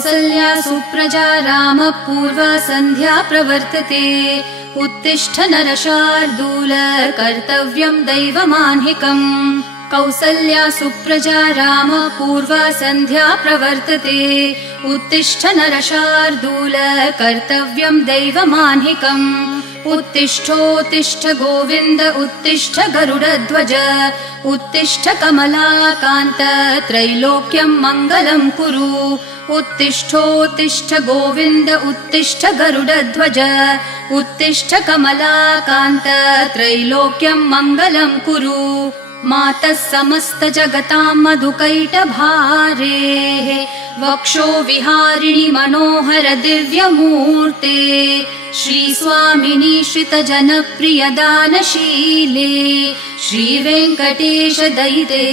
कौसल्या सुप्रजा रामः पूर्वा सन्ध्या प्रवर्तते उत्तिष्ठ नरशार्दूल कर्तव्यं दैवमाह्निकम् कौसल्या सुप्रजा रामः पूर्वा सन्ध्या प्रवर्तते उत्तिष्ठ नरशार्दूल कर्तव्यं दैवमाह्निकम् उत्तिष्ठोत्तिष्ठ गोविन्द उत्तिष्ठ गरुडध्वज उत्तिष्ठ कमलाकान्त त्रैलोक्यं मङ्गलं कुरु उत्तिष्ठोत्तिष्ठ गोविन्द उत्तिष्ठ गरुडध्वज उत्तिष्ठ कमलाकान्त त्रैलोक्यं मङ्गलं कुरु मातः समस्त जगतां मधुकैटभारेः वक्षो विहारिणि मनोहर दिव्यमूर्ते श्रीस्वामिनि श्रितजनप्रिय दानशीले श्रीवेङ्कटेश दयिते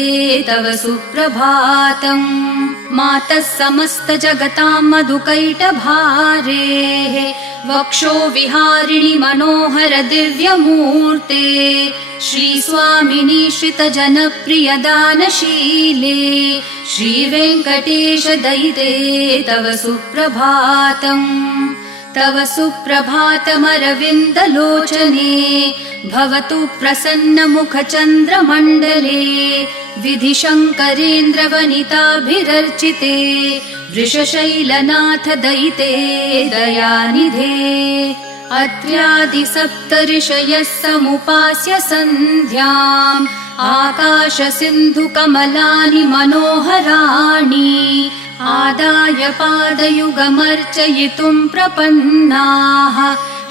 तव सुप्रभातम् मातः समस्त जगतां मधुकैटभारेः वक्षो विहारिणि मनोहर दिव्यमूर्ते श्रीस्वामिनि श्रितजनप्रिय दानशीले श्रीवेङ्कटेश दयिते तव सुप्रभातम् तव सुप्रभातमरविन्दलोचने भवतु प्रसन्नमुखचन्द्रमण्डले विधिशङ्करेन्द्रवनिताभिरर्चिते वृषशैलनाथ दयिते दयानिधे अत्र्यादिसप्तऋषयः समुपास्य सन्ध्याम् आकाशसिन्धुकमलानि मनोहराणि आदाय पादयुगमर्चयितुं प्रपन्नाः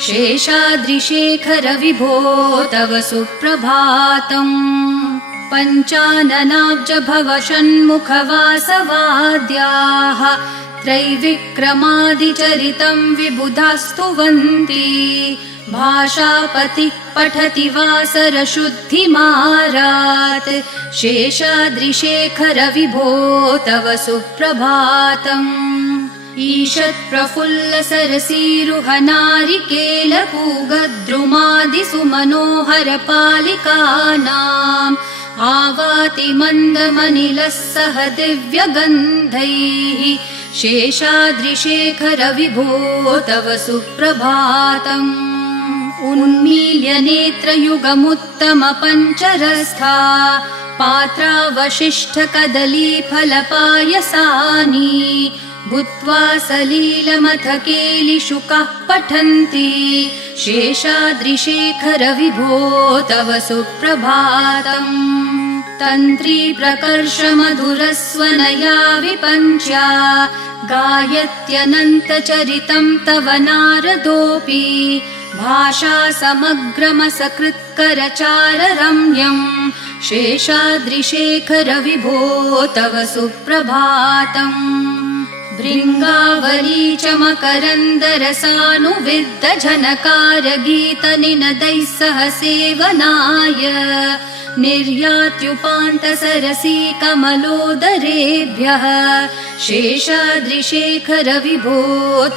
शेषाद्रिशेखर विभो तव सुप्रभातम् पञ्चाननाब्ज भव षण्मुखवासवाद्याः त्रैविक्रमादिचरितं विबुधास्तुवन्ति भाषापतिः पठति वासरशुद्धिमारात् शेषाद्रिशेखर विभो तव सुप्रभातम् ईषत्प्रफुल्लसरसीरुहनारिकेलपूगद्रुमादिसुमनोहरपालिकानाम् आवाति मन्दमनिलः सह दिव्यगन्धैः शेषाद्रिशेखर विभो तव सुप्रभातम् उन्मील्य नेत्रयुगमुत्तम पञ्चरस्था पात्रावशिष्ठकदलीफलपायसानि भूत्वा सलीलमथ केलिशुकाः पठन्ति शेषाद्रिशेखर विभो तव सुप्रभातम् तन्त्री प्रकर्ष मधुरस्वनया विपञ्च्या गायत्यनन्तचरितं तव नारदोऽपि भाषा समग्रमसकृत्करचाररम्यम् शेषाद्रिशेखर विभो तव सुप्रभातम् भृङ्गावली च मकरन्दरसानुविद्धझनकारगीतनिनदैः सह सेवनाय निर्यात्युपान्तसरसी कमलोदरेभ्यः शेषाद्रिशेखर विभो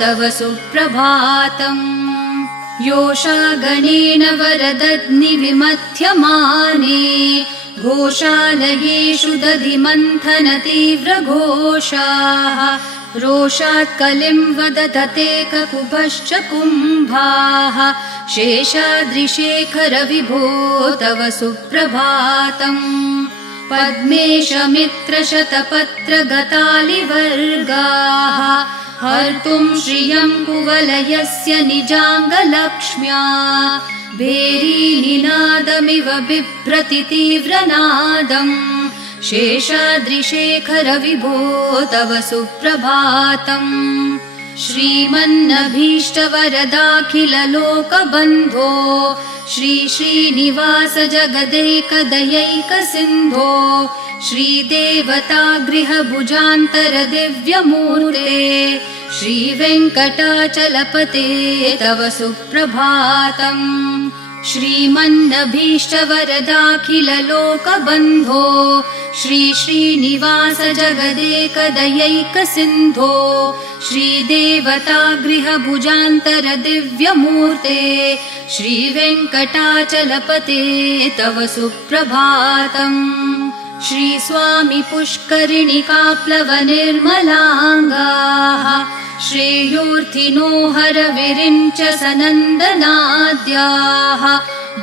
तव सुप्रभातम् योषागणेन वरदग्निविमथ्यमाने घोषालयेषु दधिमन्थन तीव्रघोषाः रोषात् कलिं वदधते ककुभश्च कुम्भाः शेषाद्रिशेखर विभो तव सुप्रभातम् पद्मेशमित्रशतपत्रगतालिवर्गाः हर्तुं श्रियं कुवलयस्य निजाङ्गलक्ष्म्या भेरीनिनादमिव बिभ्रति तीव्रनादम् शेषाद्रिशेखर विभो तव सुप्रभातम् श्रीमन्नभीष्टवरदाखिललोकबन्धो श्री श्रीनिवास जगदैकदयैकसिन्धो श्रीदेवतागृहभुजान्तर दिव्यमूर्ते श्रीवेङ्कटाचलपते तव सुप्रभातम् श्रीमन्नभीष्टवरदाखिललोकबन्धो श्री श्रीनिवास जगदेकदयैकसिन्धो श्रीदेवतागृहभुजान्तर दिव्यमूर्ते श्रीवेङ्कटाचलपते तव सुप्रभातम् श्रीस्वामी पुष्करिणिकाप्लवनिर्मलाङ्गाः श्रेयोर्थिनो हरविरिञ्च सनन्दनाद्याः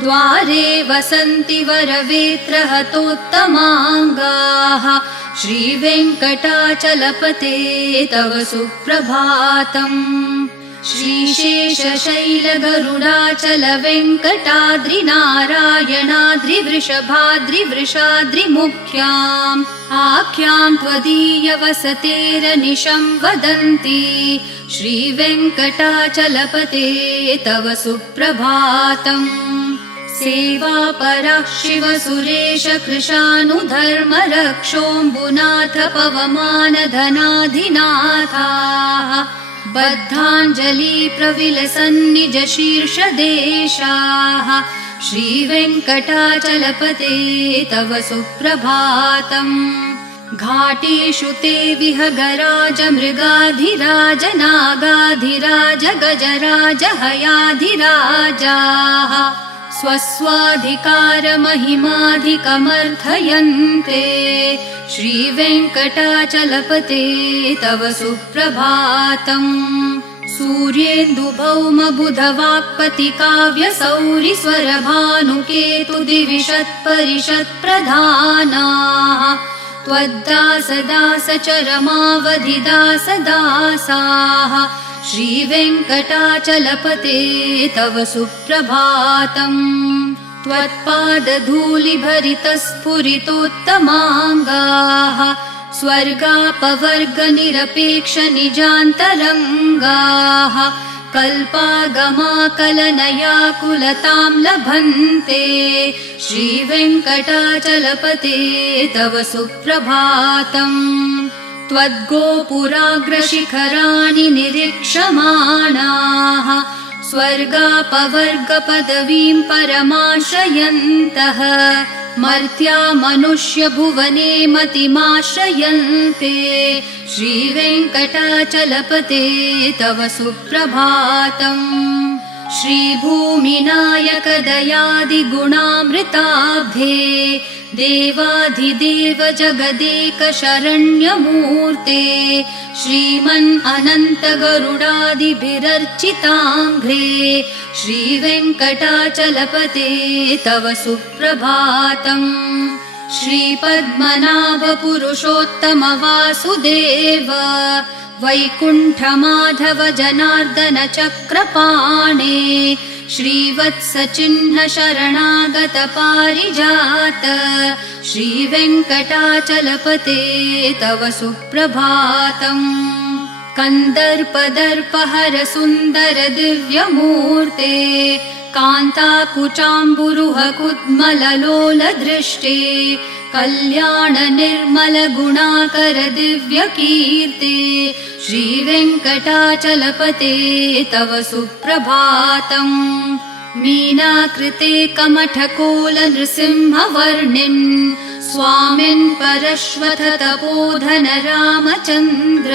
द्वारे वसन्ति वरवेत्रहतोत्तमाङ्गाः श्रीवेङ्कटाचलपते तव सुप्रभातम् श्रीशेषशैलगरुडाचल वेङ्कटाद्रिनारायणाद्रिवृषभाद्रिवृषाद्रिमुख्याम् आख्यां त्वदीयवसतेरनिशं वदन्ति श्रीवेङ्कटाचलपते तव सुप्रभातम् सेवापरः शिवसुरेश कृशानुधर्मरक्षोऽम्बुनाथ पवमानधनाधिनाथाः बद्धाञ्जलि प्रविलसन्निज शीर्षदेशाः श्रीवेङ्कटाचलपते तव सुप्रभातम् घाटेषु ते विहगराज मृगाधिराज नागाधिराज गजराज हयाधिराजाः स्वस्वाधिकारमहिमाधिकमर्थयन्ते श्रीवेङ्कटाचलपते तव सुप्रभातम् सूर्येन्दुभौमबुधवाक्पतिकाव्यसौरिस्वरभानुकेतुदिविषत्परिषत्प्रधानाः त्वद्दासदासचरमावधिदासदासाः श्रीवेङ्कटाचलपते तव सुप्रभातम् त्वत्पादधूलिभरितस्फुरितोत्तमाङ्गाः स्वर्गापवर्गनिरपेक्षनिजान्तरङ्गाः कल्पागमाकलनयाकुलतां लभन्ते श्रीवेङ्कटाचलपते तव सुप्रभातम् त्वद्गोपुराग्रशिखराणि निरीक्षमाणाः स्वर्गापवर्गपदवीं परमाश्रयन्तः मर्त्या मनुष्यभुवने मतिमाश्रयन्ते श्रीवेङ्कटाचलपते तव सुप्रभातम् श्रीभूमिनायकदयादिगुणामृताब्धे देवाधिदेव जगदेक शरण्यमूर्ते श्रीमन् अनन्त गरुडादिभिरर्चिताङ्घ्रे श्रीवेङ्कटाचलपते तव सुप्रभातम् श्रीपद्मनाभ पुरुषोत्तम वासुदेव वैकुण्ठमाधव जनार्दन चक्रपाणे श्रीवत्सचिह्न शरणागत पारिजात श्रीवेङ्कटाचलपते तव सुप्रभातम् कन्दर्पदर्पहर सुन्दर दिव्यमूर्ते कान्ताकुचाम्बुरुह कुड्मललोल दृष्टे कल्याण निर्मल गुणाकर दिव्यकीर्ते श्रीवेङ्कटाचलपते तव सुप्रभातम् मीनाकृते कमठकोल नृसिंहवर्णिन् स्वामिन् परश्वथ तपोधन रामचन्द्र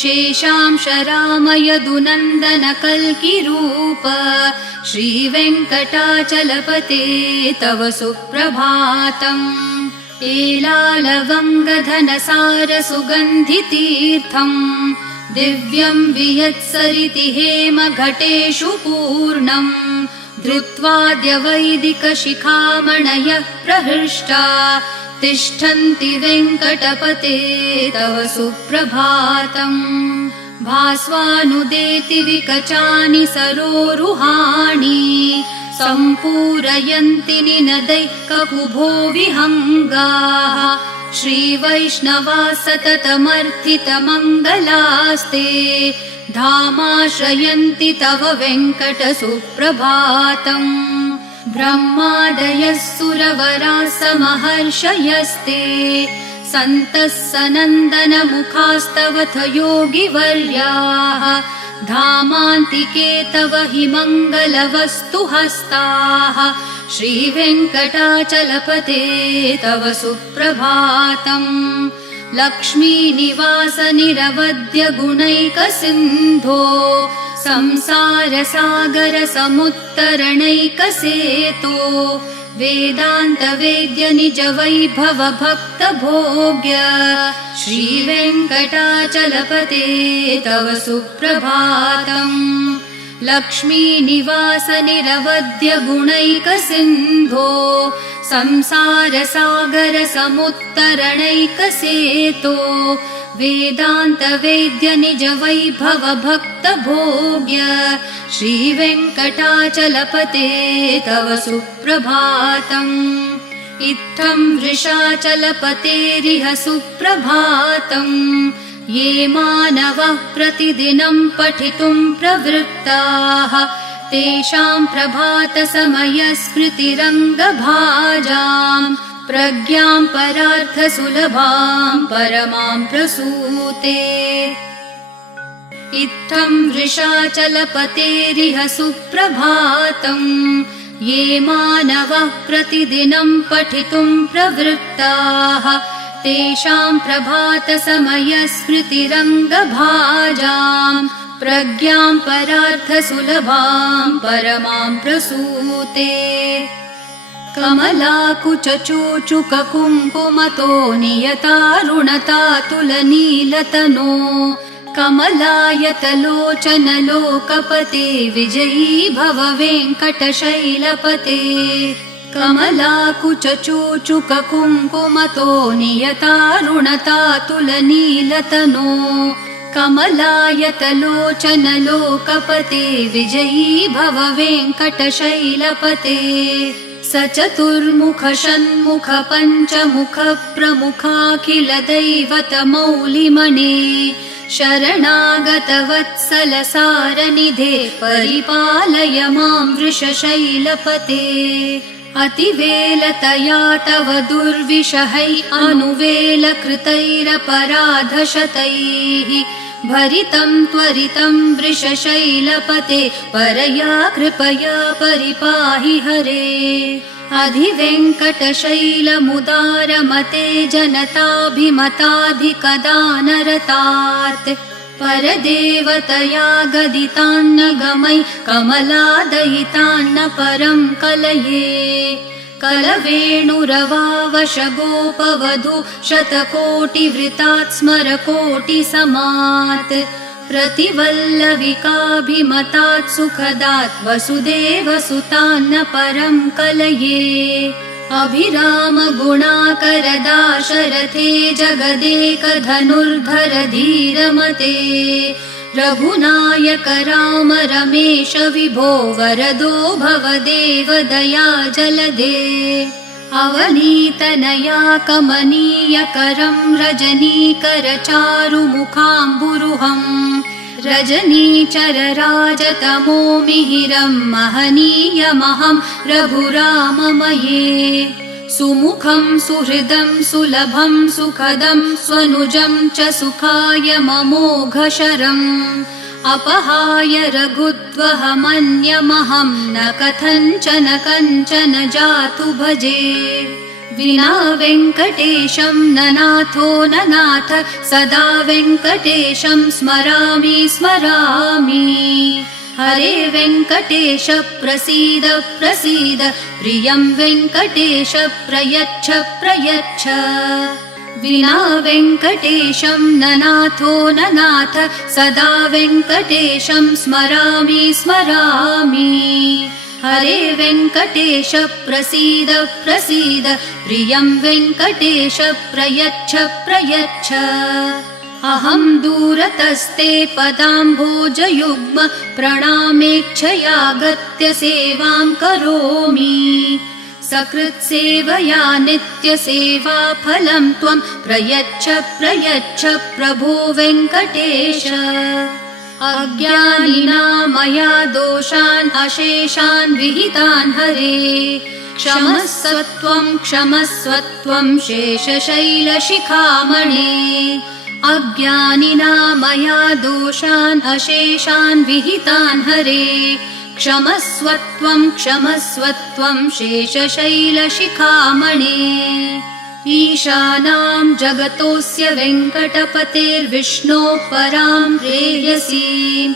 शेषांश राम यदुनन्दन कल्किरूप श्रीवेङ्कटाचलपते तव सुप्रभातम् एलालवङ्गधनसार सुगन्धितीर्थम् दिव्यं वियत्सरिति हेम घटेषु पूर्णम् धृत्वाद्य वैदिकशिखामणयः प्रहृष्टा तिष्ठन्ति वेङ्कटपते तव सुप्रभातम् भास्वानुदेति विकचानि सरोरुहाणि सम्पूरयन्ति निनदैः ककुभो विहङ्गाः श्रीवैष्णवा सततमर्थितमङ्गलास्ते धामाश्रयन्ति तव वेङ्कट सुप्रभातम् ब्रह्मादयः सुरवराः समहर्षयस्ते सन्तः सनन्दन मुखास्तवथ योगिवर्याः धामान्तिके तव हि मङ्गलवस्तु हस्ताः श्रीवेङ्कटाचलपते तव सुप्रभातम् लक्ष्मीनिवास निरवद्य गुणैकसिन्धो संसार सागर समुत्तरणैकसेतो वेदान्तवेद्य निज वैभव भक्त भोग्य श्रीवेङ्कटाचलपते तव सुप्रभातम्। लक्ष्मीनिवास निरवध्य गुणैकसिन्धो संसारसागर समुत्तरणैकसेतो वेदान्तवेद्य निज वैभव भक्त भोग्य श्रीवेङ्कटाचलपते तव सुप्रभातम्। इत्थं वृषाचलपतेरिह सुप्रभातम्। ये मानवः प्रतिदिनं पठितुं प्रवृत्ताः तेषां प्रभातसमयस्मृतिरङ्गभाजाम् प्रज्ञां परार्थसुलभां परमां प्रसूते। इत्थं वृषाचलपतेरिह सुप्रभातम्। ये मानवः प्रतिदिनं पठितुं प्रवृत्ताः तेषां प्रभातसमयस्मृतिरङ्गभाजाम् प्रज्ञां परार्थसुलभां परमां प्रसूते। कमलाकुचूचुककुङ्कुमतो नियतारुणतातुलनीलतनो कमलायतलोचनलोकपते विजयी भव वेङ्कटशैलपते। कमलाकुचूचुककुङ्कुमतो नियतारुणतातुलनीलतनो कमलायतलोचनलोकपते विजयी भव वेङ्कटशैलपते। स चतुर्मुख षण्मुख पञ्चमुख प्रमुखाखिल दैवतमौलिमणे शरणागतवत्सल सारनिधे परिपालय मां वृषशैलपते। अतिवेलतया तव दुर्विषहै अनुवेलकृतैरपराधशतैः भरितं त्वरितं वृषशैलपते परया कृपया परिपाहि हरे। अधिवेङ्कटशैलमुदारमते जनताभिमताधिकदानरतात् परदेवतया गदितान्न गमै कमलादयितान्न परं कलये। कलवेणुरवावशगोपवधू शतकोटिवृतात् स्मरकोटिसमात् प्रतिवल्लविकाभिमतात् सुखदात् वसुदेवसुतान्न परं कलये। अभिराम गुणाकरदाशरथे जगदेकधनुर्धर धीरमते रघुनायक राम रमेश विभो वरदो भवदेव दया जलदे। अवनीतनया कमनीयकरं रजनीकर चारुमुखाम्बुरुहम् रजनीचरराजतमो मिहिरं महनीयमहं रघुराममये। सुमुखं सुहृदं सुलभं सुखदं स्वनुजं च सुखाय ममोघशरम् अपहाय रघुत्वहमन्यमहं न कथञ्चन कञ्चन जातु भजे। विना वेङ्कटेशं ननाथो ननाथ सदा वेङ्कटेशं स्मरामि स्मरामि। हरे वेङ्कटेश प्रसीद प्रसीद प्रियं वेङ्कटेश प्रयच्छ प्रयच्छ। विना वेङ्कटेशं ननाथो ननाथ सदा वेङ्कटेशं स्मरामि स्मरामि। हरे वेङ्कटेश प्रसीद प्रसीद प्रियं वेङ्कटेश प्रयच्छ प्रयच्छ। अहं दूरतस्ते पदाम्भोजयुग्म प्रणामेच्छयागत्य सेवां करोमि। सकृत्सेवया नित्यसेवाफलं त्वं प्रयच्छ प्रयच्छ प्रभो वेङ्कटेश। अज्ञानिना मया दोषान् अशेषान् विहितान् हरे क्षमस्वत्वं शेषशैलशिखामणे। अज्ञानिना मया दोषान् अशेषान् विहितान् हरे क्षमस्वत्वं शेषशैलशिखामणे। ईशानां जगतोऽस्य वेङ्कटपतेर्विष्णोः परां प्रेयसीं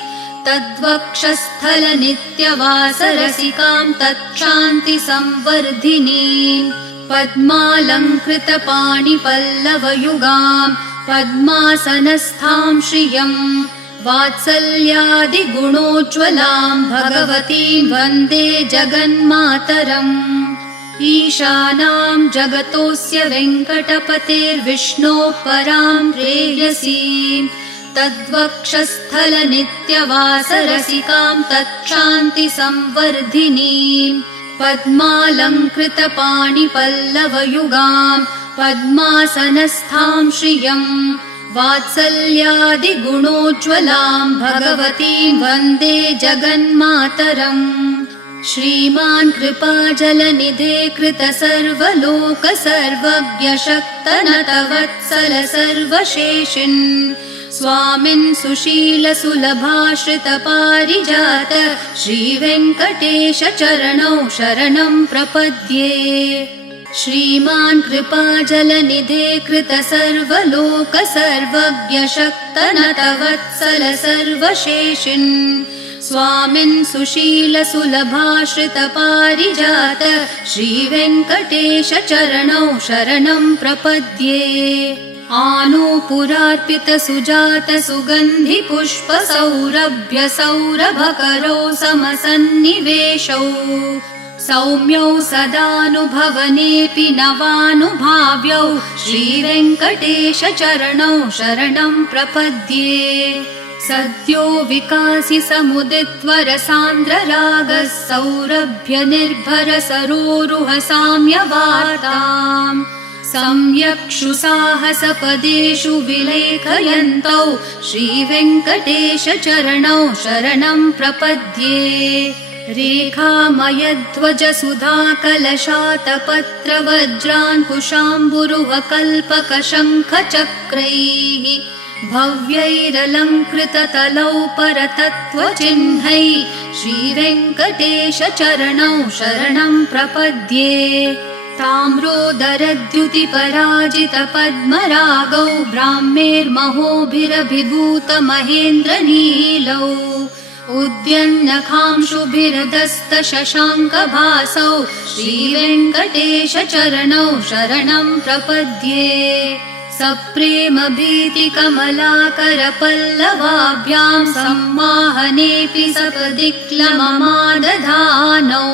तद्वक्षस्थलनित्यवासरसिकां तच्छान्तिसंवर्धिनीं पद्मालङ्कृतपाणिपल्लवयुगां पद्मासनस्थां श्रियं वात्सल्यादिगुणोज्ज्वलां भगवतीं वन्दे जगन्मातरम् ईशानां जगतोऽस्य वेङ्कटपतेर्विष्णोः परां प्रेयसीं तद्वक्षस्थलनित्यवासरसिकां तच्छान्तिसंवर्धिनीं पद्मालङ्कृतपाणिपल्लवयुगां पद्मासनस्थां श्रियं वात्सल्यादिगुणोज्ज्वलां भगवतीं वन्दे जगन्मातरम् श्रीमान् कृपाजलनिधे कृतसर्वलोकसर्वज्ञ शक्तनतवत्सल सर्वशेषिन् स्वामिन् सुशीलसुलभाश्रितपारिजात श्रीवेङ्कटेश चरणौ शरणं प्रपद्ये श्रीमान् कृपाजलनिधे कृतसर्वलोकसर्वज्ञ शक्तनतवत्सल सर्वशेषिन् स्वामिन् सुशीलसुलभाश्रितपारिजात श्रीवेङ्कटेश चरणौ शरणं प्रपद्ये आनूपुरार्पितसुजातसुगन्धिपुष्पसौरभ्यसौरभकरौ समसन्निवेशौ सौम्यौ सदानुभवनेऽपि नवानुभाव्यौ श्रीवेङ्कटेश चरणौ शरणं प्रपद्ये सद्यो विकासि समुदित्वरसान्द्ररागः सौरभ्य निर्भर सरोरुह साम्यवार्ताम् सम्यक्षु साहसपदेषु विलेखयन्तौ श्रीवेङ्कटेश चरणौ शरणं प्रपद्ये रेखामयध्वज सुधाकलशातपत्रवज्राङ्कुशाम्बुरुहकल्पकशङ्खचक्रैः भव्यैरलङ्कृततलौ परतत्त्वचिह्नैः श्रीवेङ्कटेश चरणौ शरणं प्रपद्ये ताम्रोदरद्युतिपराजितपद्मरागौ ब्राह्मेर्महोभिरभिभूतमहेन्द्रनीलौ उद्यन्नखांशुभिरदस्तशशाङ्कभासौ श्रीवेङ्कटेश चरणौ शरणं प्रपद्ये सप्रेमभीतिकमलाकरपल्लवाभ्यां सम्माहनेऽपि सपदि क्लममादधानौ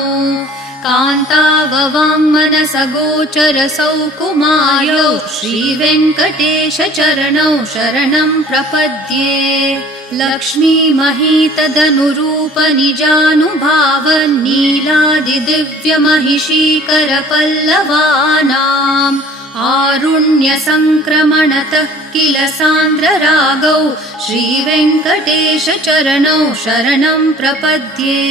कान्ताववाङ्मनसगोचरसौकुमार्यौ श्रीवेङ्कटेश चरणौ शरणं प्रपद्ये लक्ष्मीमहीतदनुरूपनिजानुभावन्नीलादिदिव्यमहिषीकरपल्लवानाम् आरुण्यसङ्क्रमणतः किल सान्द्ररागौ श्रीवेङ्कटेश चरणौ शरणं प्रपद्ये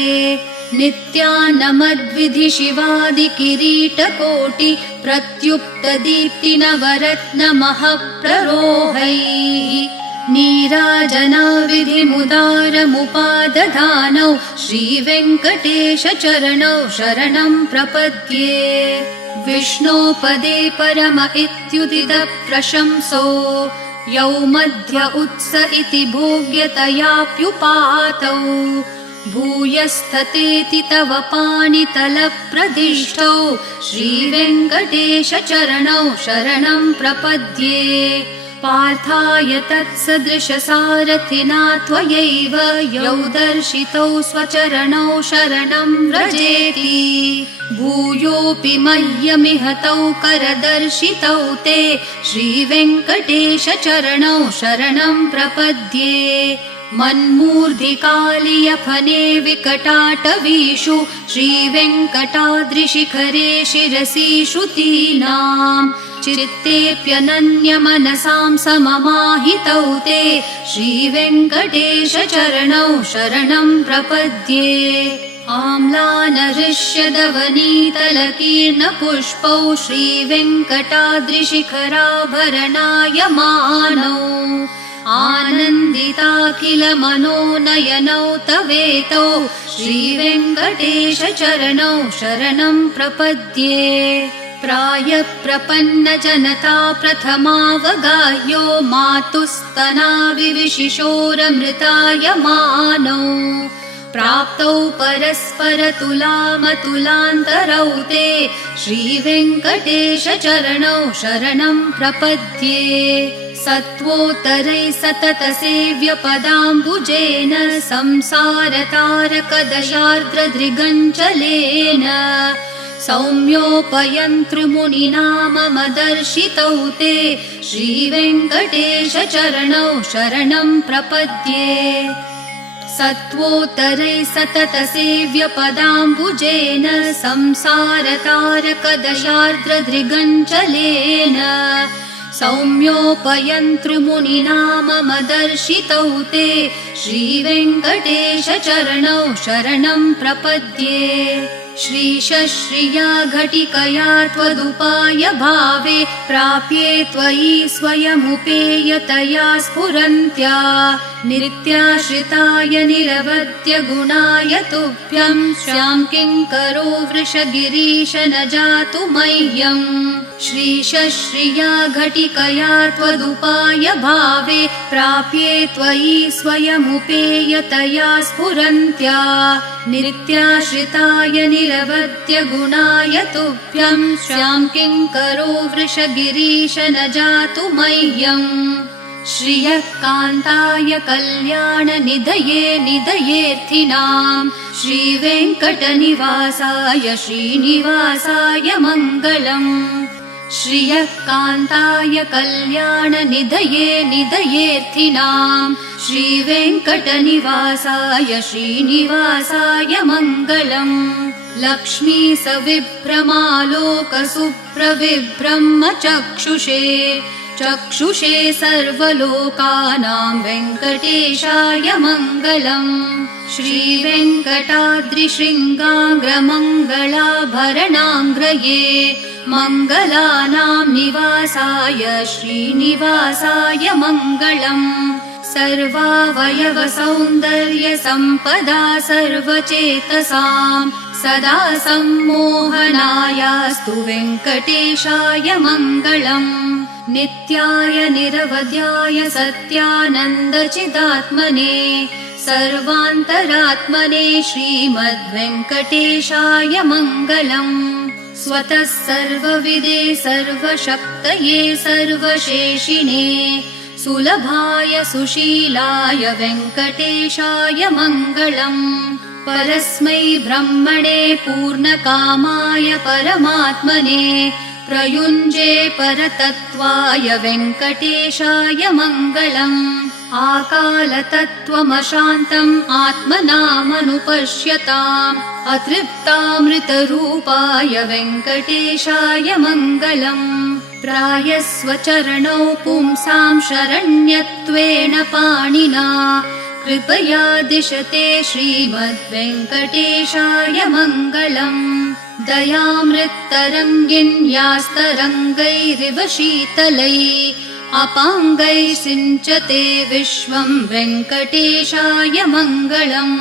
नित्यानमद्विधि शिवादिकिरीटकोटि प्रत्युक्तदीप्तिनवरत्नमःप्ररोहैः नीराजनाविधिमुदारमुपादधानौ श्रीवेङ्कटेश चरणौ शरणं प्रपद्ये विष्णोपदे परम इत्युदितः प्रशंसो यौ मध्य उत्स इति भोग्यतयाप्युपातौ भूयस्ततेति तव पाणितलप्रदिष्टौ श्रीवेङ्कटेश चरणौ शरणं प्रपद्ये पार्थाय तत्सदृशसारथिना त्वयैव यौ दर्शितौ स्वचरणौ शरणं व्रजेति भूयोऽपि मह्यमिह तौ करदर्शितौ ते श्रीवेङ्कटेश चरणौ शरणं प्रपद्ये मन्मूर्धिकालियफने विकटाटवीषु श्रीवेङ्कटाद्रिशिखरे शिरसि श्रुतीनां चित्तेऽप्यनन्यमनसां सममाहितौ ते श्रीवेङ्कटेश चरणौ शरणं प्रपद्ये आम्लानहृष्यदवनीतलकीर्णपुष्पौ श्रीवेङ्कटाद्रिशिखराभरणायमानौ आनन्दिताखिलमनोनयनौ तवेतौ श्रीवेङ्कटेश चरणौ शरणं प्रपद्ये प्रायप्रपन्नजनता प्रथमावगाह्यो मातुस्तनाविविशिशोरमृतायमानौ प्राप्तौ परस्परतुलामतुलान्तरौ ते श्रीवेङ्कटेशचरणौ शरणं प्रपद्ये सत्वोत्तरैः सततसेव्यपदाम्बुजेन संसारतारकदशार्द्रदृगञ्चलेन सौम्योपयन्तृमुनिना मम दर्शितौ ते श्रीवेङ्कटेशचरणौ शरणं प्रपद्ये सत्वोत्तरैः सततसेव्यपदाम्बुजेन संसारतारकदशार्द्रदृगञ्चलेन सौम्योपयन्तृमुनिना मम दर्शितौ ते श्रीवेङ्कटेशचरणौ शरणं प्रपद्ये श्रीशश्रिया घटिकया त्वदुपाय भावे प्राप्ये त्वयि स्वयमुपेयतया स्फुरन्त्या नित्याश्रिताय निरवद्य गुणाय तुभ्यं स्यां किङ्करो वृषगिरीश न जातु मह्यम् श्रीशश्रिया घटिकया त्वदुपाय भावे प्राप्ये त्वयि स्वयमुपेयतया स्फुरन्त्या नित्याश्रिताय निरवद्य गुणाय तुभ्यं स्यां किङ्करो वृषगिरीश न जातु मह्यम् श्रियः कान्ताय कल्याणनिधये निधयेऽर्थिनां श्रीवेङ्कटनिवासाय श्रीनिवासाय मङ्गलम् श्रियः कान्ताय कल्याणनिधये निधयेऽर्थिनां श्रीवेङ्कटनिवासाय श्रीनिवासाय मङ्गलम् लक्ष्मी सविभ्रमालोकसुप्रविभ्रमचक्षुषे चक्षुषे सर्वलोकानां वेङ्कटेशाय मङ्गलम् श्रीवेङ्कटाद्रिशृङ्गाग्रमङ्गलाभरणाङ्ग्रये मङ्गलानां निवासाय श्रीनिवासाय मङ्गलम् सर्वावयवसौन्दर्यसम्पदा सर्वचेतसां सदा सम्मोहनायास्तु वेङ्कटेशाय मङ्गलम् नित्याय निरवध्याय सत्यानन्दचिदात्मने सर्वान्तरात्मने श्रीमद्वेङ्कटेशाय मङ्गलम् स्वतः सर्वविदे सर्वशक्तये सर्वशेषिणे सुलभाय सुशीलाय वेङ्कटेशाय मङ्गलम् परस्मै ब्रह्मणे पूर्णकामाय परमात्मने प्रयुञ्जे परतत्त्वाय वेङ्कटेशाय मङ्गलम् आकालतत्त्वमशान्तम् आत्मनामनुपश्यताम् अतृप्तामृतरूपाय वेङ्कटेशाय मङ्गलम् प्रायस्वचरणौ पुंसां शरण्यत्वेन पाणिना कृपया दिशते श्रीमद्वेङ्कटेशाय मङ्गलम् दयामृत्तरङ्गिन्यास्तरङ्गैरिव शीतलैः अपाङ्गैः सिञ्चते विश्वं वेङ्कटेशाय मङ्गलम्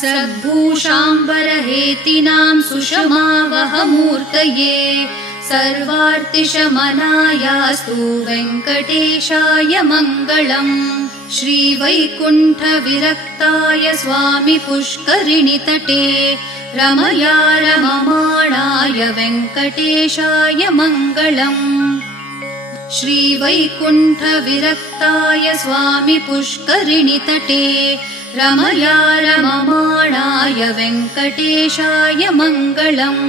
सद्भूषाम्बरहेतिनां सुषमावहमूर्तये सर्वार्तिशमनायास्तु वेङ्कटेशाय मङ्गलम् श्रीवैकुण्ठविरक्ताय स्वामि पुष्करिणीतटे रमया रममाणाय वेङ्कटेशाय मङ्गलम् श्रीवैकुण्ठविरक्ताय स्वामि पुष्करिणीतटे रमया रममाणाय वेङ्कटेशाय मङ्गलम्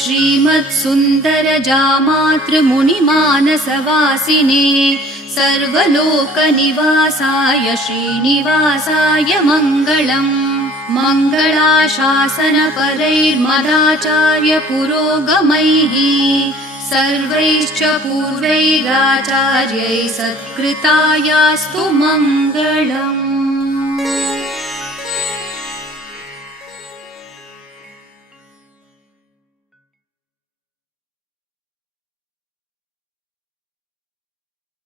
श्रीमत्सुन्दरजामातृमुनिमानसवासिने सर्वलोकनिवासाय श्रीनिवासाय मङ्गलम् मङ्गलाशासनपरैर्मदाचार्य पुरोगमैः सर्वैश्च पूर्वैराचार्यैः सत्कृतायास्तु मङ्गलम्।